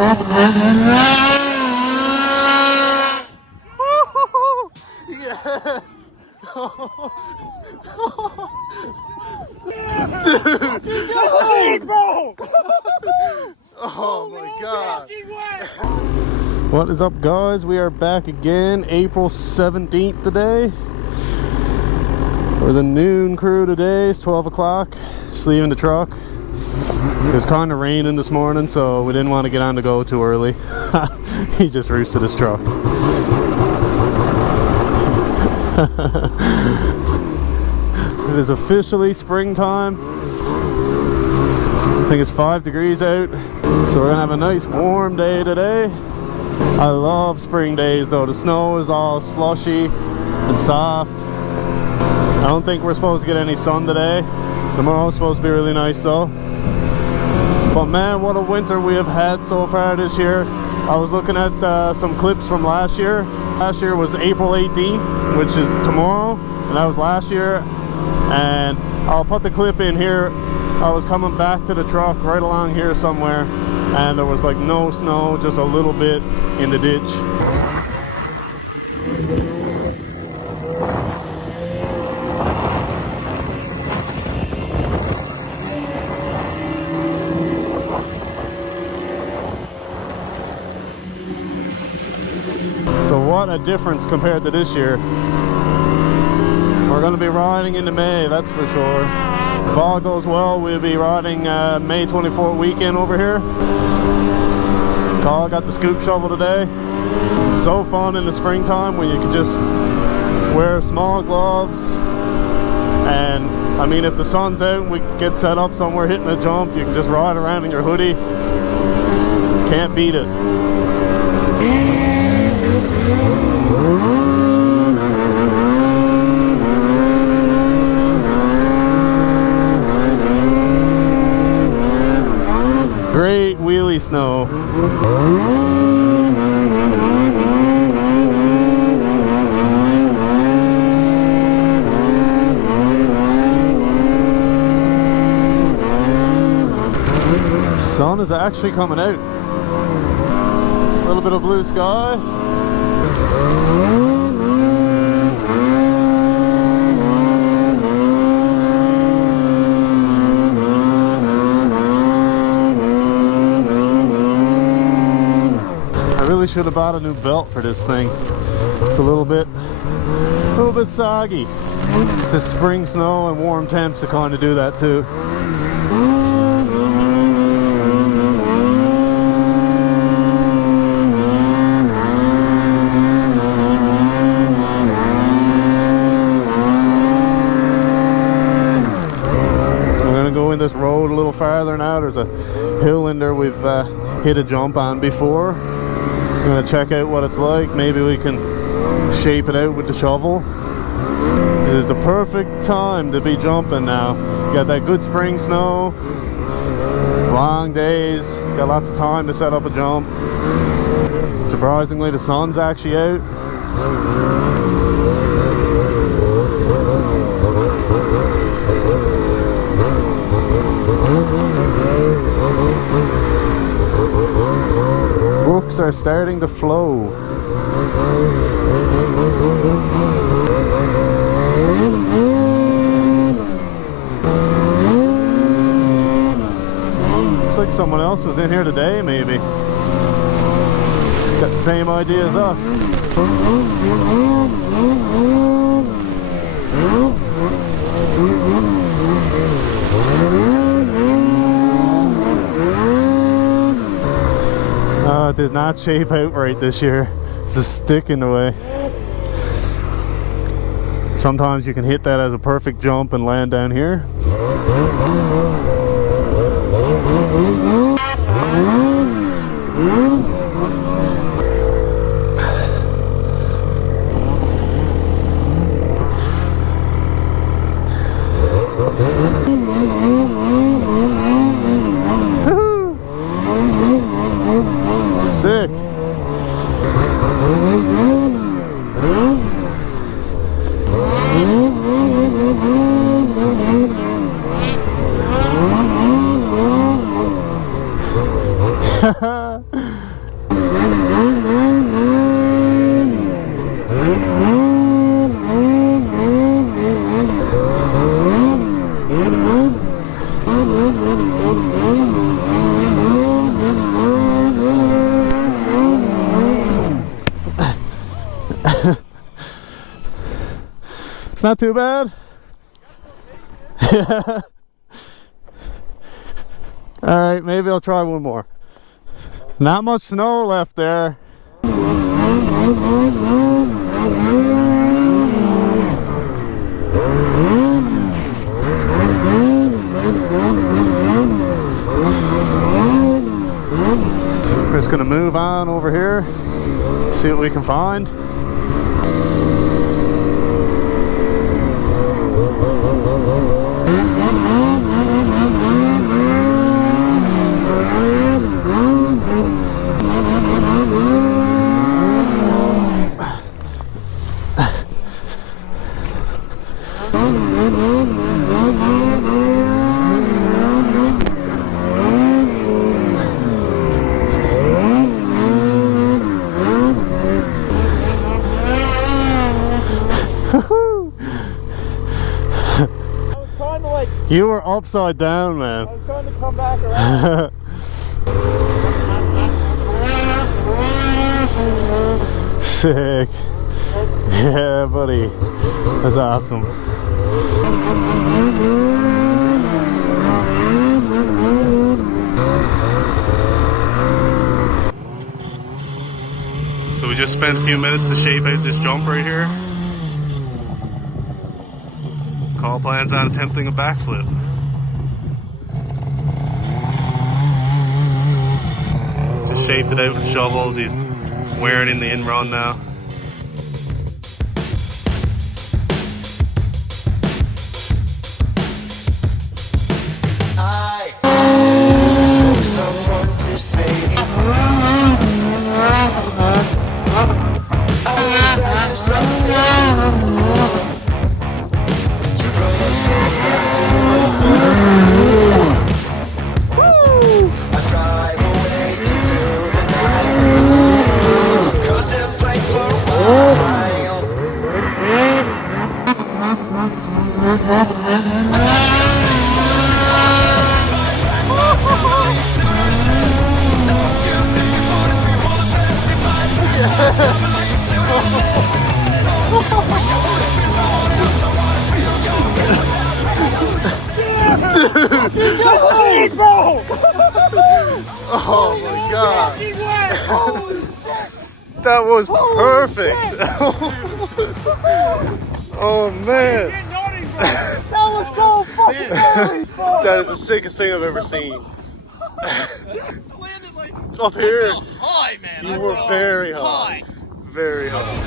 Yes! Dude! Bro! Oh my god! What is up, guys? We are back again, April 17th today. We're the noon crew today. It's 12 o'clock. Just leaving the truck. It was kind of raining this morning, so we didn't want to get on the go too early. He just roosted his truck. It is officially springtime. I think it's 5 degrees out, so we're gonna have a nice warm day today. I love spring days though. The snow is all slushy and soft. I don't think we're supposed to get any sun today. Tomorrow's supposed to be really nice though. But man, what a winter we have had so far this year. I was looking at some clips from last year. Last year was April 18th, which is tomorrow, and that was last year. And I'll put the clip in here. I was coming back to the truck right along here somewhere, and there was like no snow, just a little bit in the ditch. So what a difference compared to this year. We're going to be riding into May, that's for sure. If all goes well, we'll be riding May 24th weekend over here. Carl got the scoop shovel today. So fun in the springtime when you can just wear small gloves. And I mean, if the sun's out and we get set up somewhere hitting a jump, you can just ride around in your hoodie. Can't beat it. Great wheelie snow. Sun is actually coming out. A little bit of blue sky. Should have bought a new belt for this thing. It's a little bit soggy. It's the spring snow and warm temps to kind of do that too. We're gonna go in this road a little farther now. There's a hill in there we've hit a jump on before. I'm gonna check out what it's like. Maybe we can shape it out with the shovel. This is the perfect time to be jumping now. You got that good spring snow, long days, got lots of time to set up a jump. Surprisingly, the sun's actually out. Brooks are starting to flow. Looks like someone else was in here today, maybe. Got the same idea as us. It did not shape out right this year. It's a stick in the way. Sometimes you can hit that as a perfect jump and land down here. Sick. It's not too bad. Yeah. Alright, maybe I'll try one more. Not much snow left there. We're just gonna move on over here, see what we can find. You were upside down, man. I was trying to come back around. Sick. Yeah, buddy. That's awesome. So we just spent a few minutes to shape out this jump right here. Call plans on attempting a backflip. Just shaped it out with shovels. He's wearing in the in-run now. Oh my god. That was perfect. Oh man. That was so fucking fun. That is the sickest thing I've ever seen. Up here. High, man. You were very high. Very high.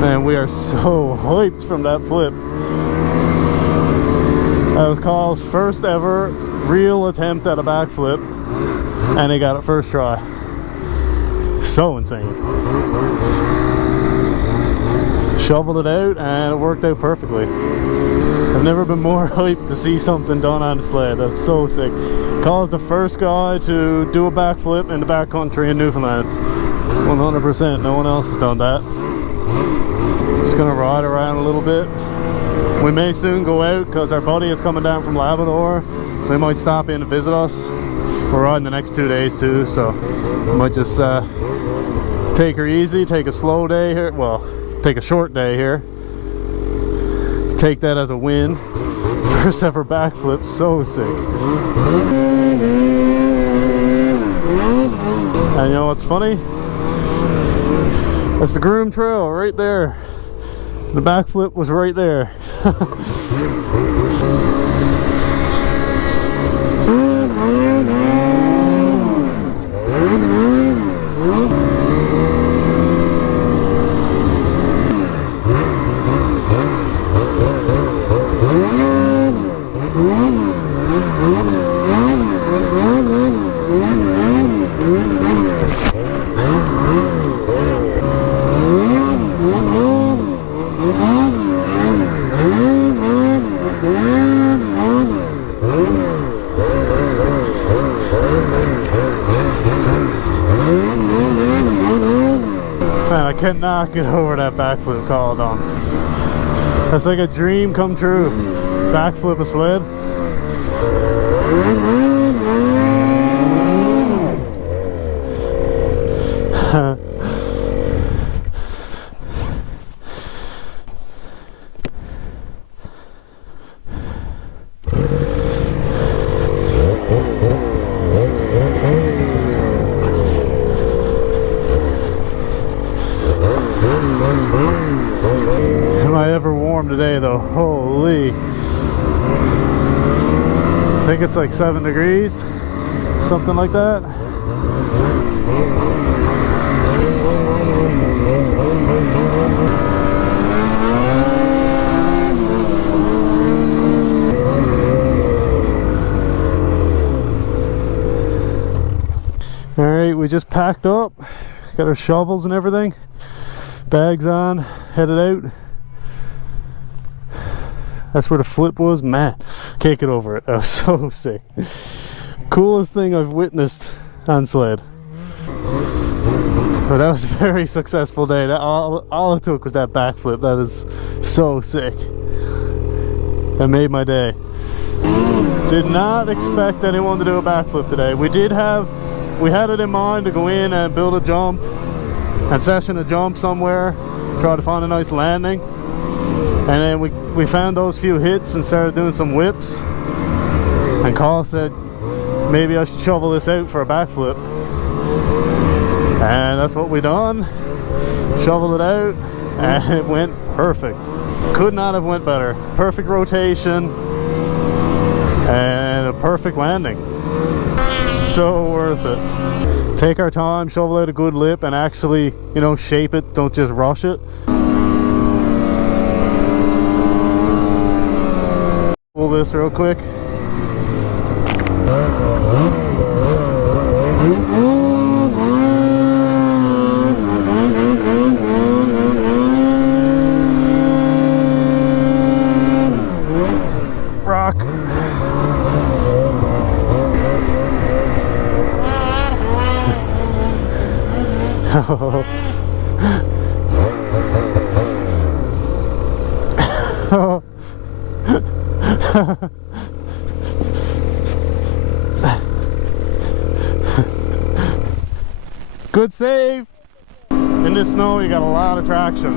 Man, we are so hyped from that flip. That was Carl's first ever real attempt at a backflip, and he got it first try. So insane. Shoveled it out and it worked out perfectly. I've never been more hyped to see something done on a sled. That's so sick. Carl's the first guy to do a backflip in the backcountry in Newfoundland. 100%, no one else has done that. Just gonna ride around a little bit. We may soon go out because our buddy is coming down from Labrador, so he might stop in to visit us. We're riding the next 2 days too, so we might just take her easy, take a slow day here. Well, take a short day here. Take that as a win. First ever backflip, so sick. And you know what's funny? That's the Groom Trail right there. The backflip was right there. cannot get over that backflip call on. That's like a dream come true. Backflip a sled. Am I ever warm today though? Holy. I think it's like 7 degrees, something like that. All right, we just packed up, got our shovels and everything, bags on, headed out. That's where the flip was. Man, can't get over it. That was so sick. Coolest thing I've witnessed on sled. But that was a very successful day. That all it took was that backflip. That is so sick. That made my day. Did not expect anyone to do a backflip today. We had it in mind to go in and build a jump and session a jump somewhere, try to find a nice landing. And then we found those few hits and started doing some whips. And Carl said, maybe I should shovel this out for a backflip. And that's what we done. Shoveled it out and it went perfect. Could not have went better. Perfect rotation and a perfect landing. So worth it. Take our time, shovel out a good lip and actually, you know, shape it. Don't just rush it. Pull this real quick. Rock. Good save. In this snow you got a lot of traction,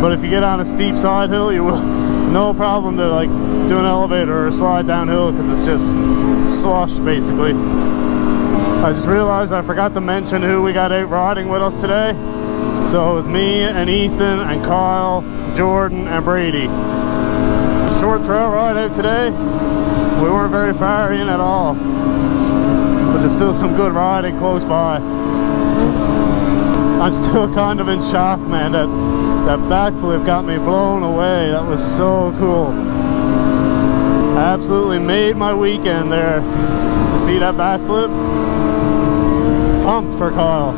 but if you get on a steep side hill you will no problem to like do an elevator or a slide downhill because it's just slush basically. I just realized I forgot to mention who we got out riding with us today. So it was me and Ethan and Kyle, Jordan and Brady. Short trail ride out today. We weren't very far in at all, but there's still some good riding close by. I'm still kind of in shock, man. That backflip got me blown away. That was so cool. Absolutely made my weekend there. To see that backflip, pumped for Kyle.